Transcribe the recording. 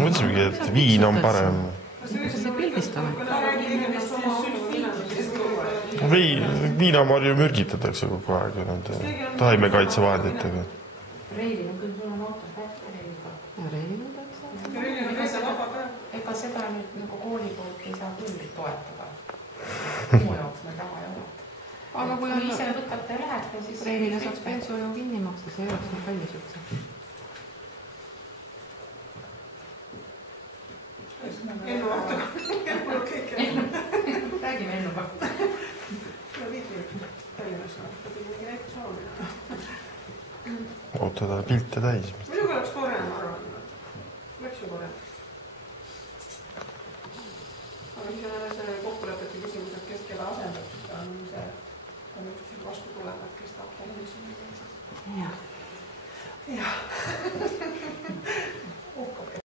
Mõtlesimegi, et viin on parem. See pildistame. Viinamarju mürgitatakse kogu aeg nende taimekaitsevahenditega. Reilil on küll, sul on ootus kätte reiliga. Ja reilil on täitsa. Ega seda nüüd nagu kooli poolt ei saa küll toetada. Muu jaoks meil raha ei ole. Aga kui ise võtate ja lähete, siis... Reilile saaks bensu ju kinni maksta, see ei oleks nii kallis üldse. Ennu vaatama. Räägime ennuga. Ootada pilte täis. Muidugi oleks kore, ma arvan. Läks ju kore. Aga siis on see kokkulepete küsimus, et kes keda asendab, siis on see üksteisel vastu tulema, et kes tahab teha inimesi. Jah. Jah.